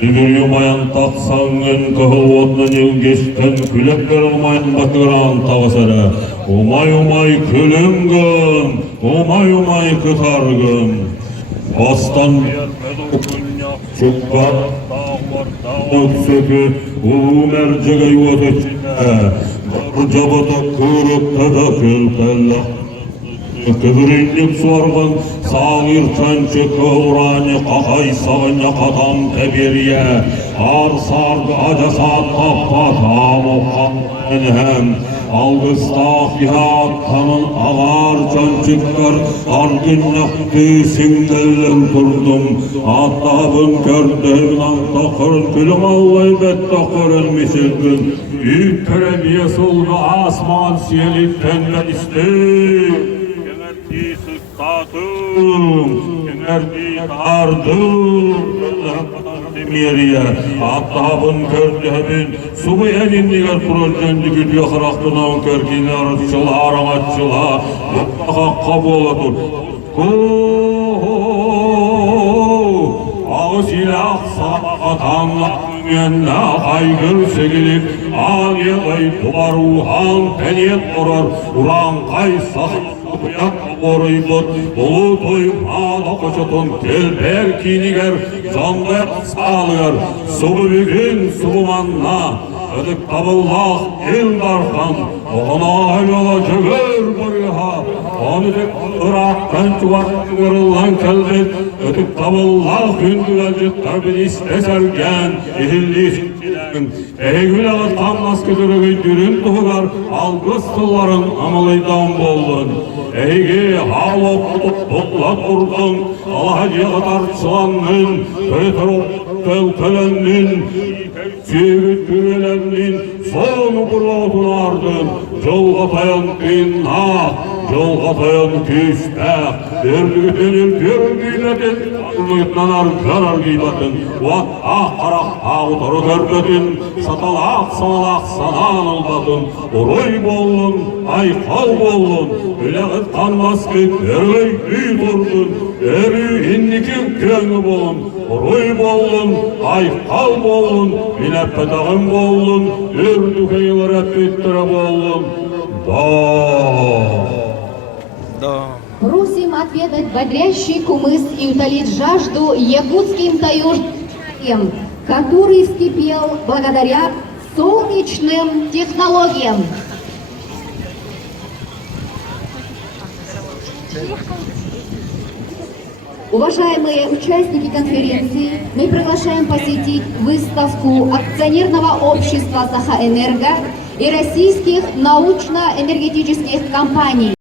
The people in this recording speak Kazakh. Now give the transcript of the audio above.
Юмаян тақсаңын кығылуатынан енгештен күліп берілмайын батыран тавасары. Умай күлінгін, умай күтаргын. Бастан чүкка өксөкі умәржігі өтечіне. Бір жабыты күрікті күлпәлі. Күбіріндік суарған сағыр чанчы көураны қақай сағыны қатам кәберия. Ар-сарды ажасат таппатам оққан әм. Алғыстақ яттанын ағар чанчыққар ардыннақты сіңгелін тұрдым. Аттабын көрдігін антақырын күлім аллай бәт тақырын меселгін. Үйттірім есілгі асман селіттен бәдістің. Мерия аттабын көрдімен суы әніндегер тұрөлденді күлге қырақтынан көргені арытшыла, араңатшыла, қаққа болады. Ағыз илақ сағатанла менна қайгыр сегілік, ағылай туаруған тәнет ұрар, ұран қай сақып Орыйбыт, ұлы тойым ала қошытын келбер кейнігер, жанғар сағылығар, сұғы бүгін сұғыманна, өдік табыллақ ел дархан, оғына айлала жүгір бұрыға, оны дек ұрақтан чуарғырылан кәлбет, өдік табыллақ үнді әлжеттар бір істесерген, ehilliysin Eygüle tamnas küdürügü dürün tuğular algıs tılların amalaydan boldun Eygi halo tutukla durdun Alhacıya tartışılanın Kölkölendin Çivit türelendin Sonu kurotun ardın Yolga tayan binnak Yolga tayan küstek Dördüğütünün görgüyledin Arlıyıtlanar zarar giybatın Vat qarak ağıtarı körpötün Satalak sanalak sanan olbatın Oroy bollun, ayqal bollun Üleğit kanmaz ki ergey üy durdun Erü innikin köngü bolun Oroy bollun, ayqal bollun Bileppetağın bollun Ürdükeyler hep bittire bollun Просим отведать бодрящий кумыс и утолить жажду якутским таежным, который вскипел благодаря солнечным технологиям. Уважаемые участники конференции, мы приглашаем посетить выставку акционерного общества «Сахаэнерго» и российских научно-энергетических компаний.